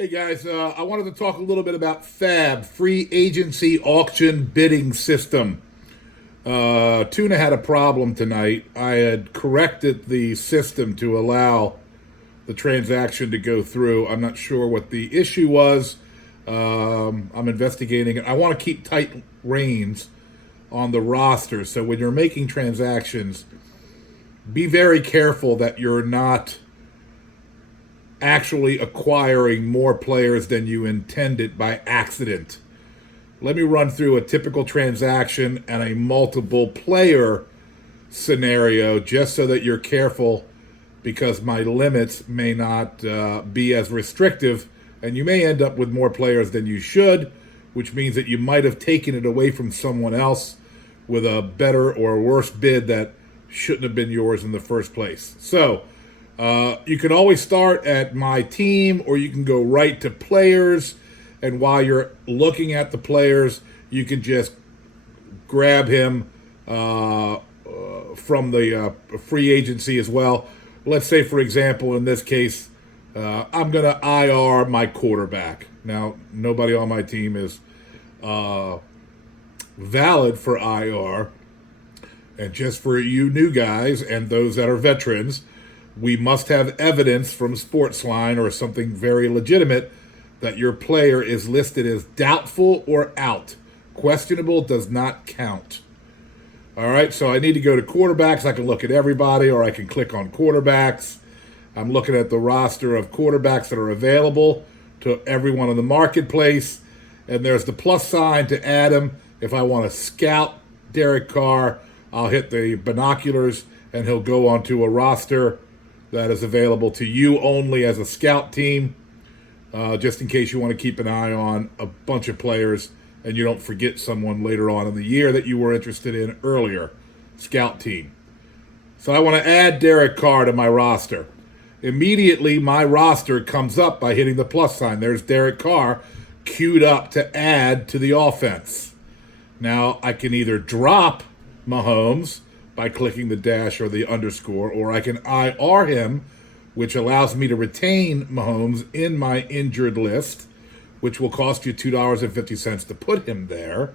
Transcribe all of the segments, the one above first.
Hey guys, I wanted to talk a little bit about FAAB, Free Agency Auction Bidding System. Tuna had a problem tonight. I had corrected the system to allow the transaction to go through. I'm not sure what the issue was. I'm investigating it. I want to keep tight reins on the roster. So when you're making transactions, be very careful that you're not actually acquiring more players than you intended by accident. Let me run through a typical transaction and a multiple player scenario just so that you're careful, because my limits may not be as restrictive and you may end up with more players than you should, which means that you might have taken it away from someone else with a better or worse bid that shouldn't have been yours in the first place. So you can always start at my team, or you can go right to players. And while you're looking at the players, you can just grab him from the free agency as well. Let's say, for example, in this case, I'm going to IR my quarterback. Now, nobody on my team is valid for IR. And just for you new guys and those that are veterans, we must have evidence from Sportsline or something very legitimate that your player is listed as doubtful or out. Questionable does not count. All right, so I need to go to quarterbacks. I can look at everybody, or I can click on quarterbacks. I'm looking at the roster of quarterbacks that are available to everyone in the marketplace. And there's the plus sign to add them. If I want to scout Derek Carr, I'll hit the binoculars and he'll go onto a roster that is available to you only as a scout team, just in case you want to keep an eye on a bunch of players and you don't forget someone later on in the year that you were interested in earlier. Scout team. So I want to add Derek Carr to my roster. Immediately, my roster comes up by hitting the plus sign. There's Derek Carr queued up to add to the offense. Now, I can either drop Mahomes by clicking the dash or the underscore, or I can IR him, which allows me to retain Mahomes in my injured list, which will cost you $2.50 to put him there.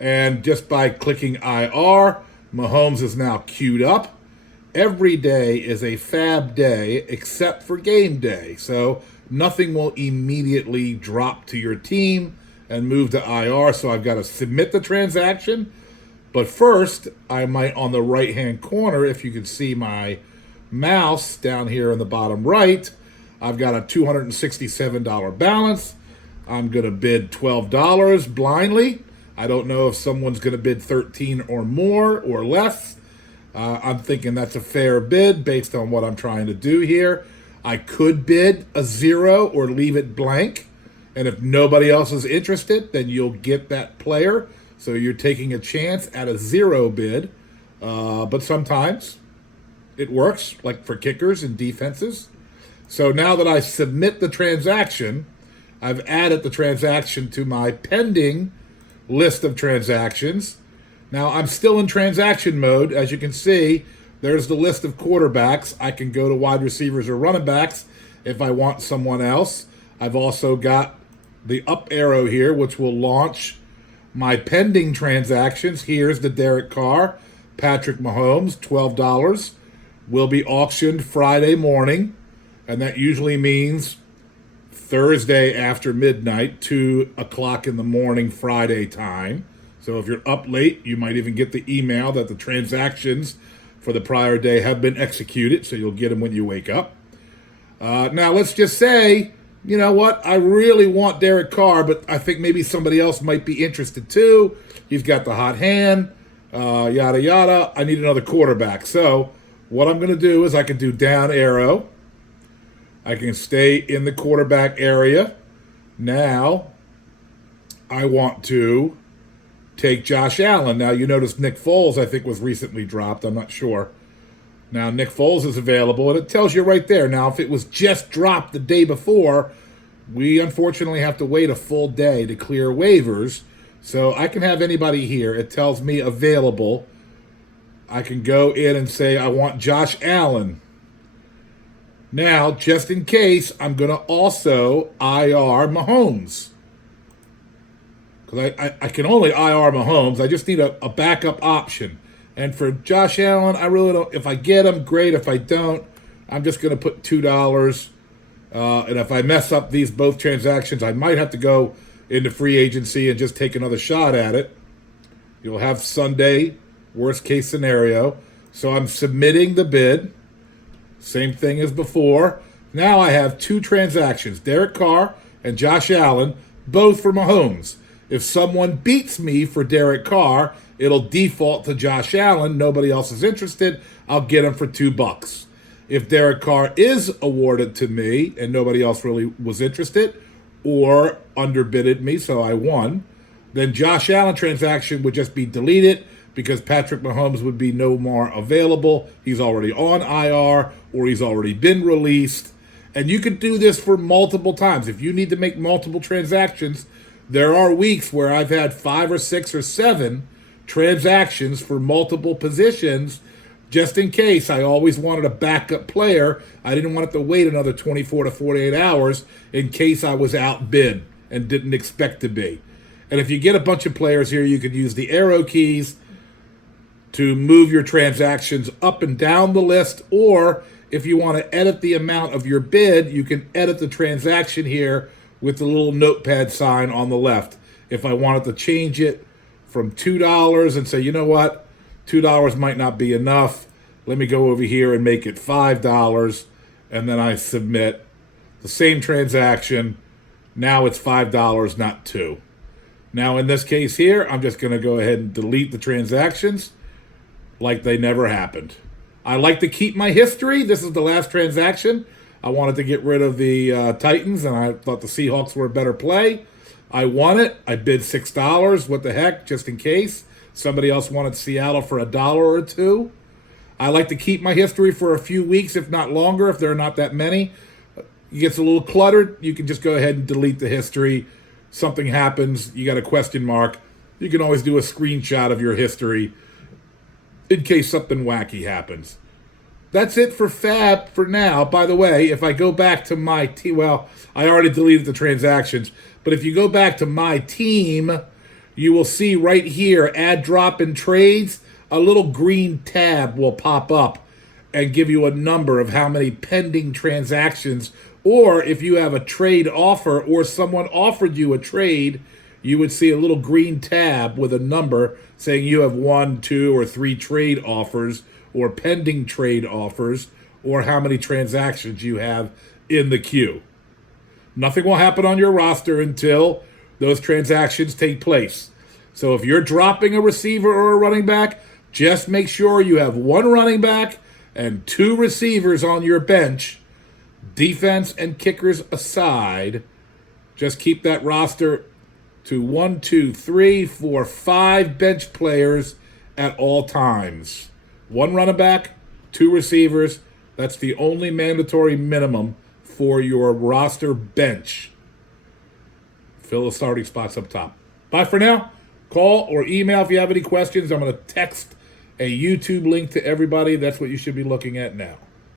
And just by clicking IR, Mahomes is now queued up. Every day is a FAAB day except for game day. So nothing will immediately drop to your team and move to IR. So I've got to submit the transaction. But first, I might, on the right-hand corner, if you can see my mouse down here in the bottom right, I've got a $267 balance. I'm going to bid $12 blindly. I don't know if someone's going to bid $13 or more or less. I'm thinking that's a fair bid based on what I'm trying to do here. I could bid a 0 or leave it blank. And if nobody else is interested, then you'll get that player. So you're taking a chance at a 0 bid, but sometimes it works, like for kickers and defenses. So now that I submit the transaction, I've added the transaction to my pending list of transactions. Now I'm still in transaction mode. As you can see, there's the list of quarterbacks. I can go to wide receivers or running backs if I want someone else. I've also got the up arrow here, which will launch my pending transactions. Here's the Derek Carr, Patrick Mahomes, $12, will be auctioned Friday morning, and that usually means Thursday after midnight, 2 o'clock in the morning Friday time. So if you're up late, you might even get the email that the transactions for the prior day have been executed, so you'll get them when you wake up. Now let's just say, you know what, I really want Derek Carr, but I think maybe somebody else might be interested too. He's got the hot hand, yada, yada. I need another quarterback. So what I'm going to do is I can do down arrow. I can stay in the quarterback area. Now I want to take Josh Allen. Now you notice Nick Foles, I think, was recently dropped. I'm not sure. Now, Nick Foles is available, and it tells you right there. Now, if it was just dropped the day before, we unfortunately have to wait a full day to clear waivers. So I can have anybody here. It tells me available. I can go in and say I want Josh Allen. Now, just in case, I'm going to also IR Mahomes. Because I can only IR Mahomes. I just need a backup option. And for Josh Allen, I really don't. If I get him, great. If I don't, I'm just going to put $2. And if I mess up these both transactions, I might have to go into free agency and just take another shot at it. You'll have Sunday, worst case scenario. So I'm submitting the bid. Same thing as before. Now I have two transactions, Derek Carr and Josh Allen, both for Mahomes. If someone beats me for Derek Carr, it'll default to Josh Allen. Nobody else is interested. I'll get him for $2. If Derek Carr is awarded to me and nobody else really was interested or underbidded me, so I won, then Josh Allen transaction would just be deleted because Patrick Mahomes would be no more available. He's already on IR or he's already been released. And you could do this for multiple times. If you need to make multiple transactions, there are weeks where I've had 5 or 6 or 7 transactions for multiple positions. Just in case, I always wanted a backup player. I didn't want it to wait another 24 to 48 hours in case I was outbid and didn't expect to be. And if you get a bunch of players here, you could use the arrow keys to move your transactions up and down the list. Or if you want to edit the amount of your bid, you can edit the transaction here with the little notepad sign on the left. If I wanted to change it from $2 and say, you know what? $2 might not be enough. Let me go over here and make it $5. And then I submit the same transaction. Now it's $5, not $2. Now in this case here, I'm just going to go ahead and delete the transactions like they never happened. I like to keep my history. This is the last transaction. I wanted to get rid of the Titans, and I thought the Seahawks were a better play. I won it. I bid $6. What the heck, just in case. Somebody else wanted Seattle for $1 or $2. I like to keep my history for a few weeks, if not longer, if there are not that many. It gets a little cluttered. You can just go ahead and delete the history. Something happens, you got a question mark. You can always do a screenshot of your history in case something wacky happens. That's it for FAAB for now. By the way, if I go back to my team, well, I already deleted the transactions, but if you go back to my team, you will see right here, add drop in trades, a little green tab will pop up and give you a number of how many pending transactions. Or if you have a trade offer or someone offered you a trade, you would see a little green tab with a number saying you have 1, 2, or 3 trade offers or pending trade offers or how many transactions you have in the queue. Nothing will happen on your roster until those transactions take place. So if you're dropping a receiver or a running back, just make sure you have 1 running back and 2 receivers on your bench. Defense and kickers aside, just keep that roster to 1, 2, 3, 4, 5 bench players at all times. 1 running back, 2 receivers. That's the only mandatory minimum for your roster bench. Fill the starting spots up top. Bye for now. Call or email if you have any questions. I'm going to text a YouTube link to everybody. That's what you should be looking at now.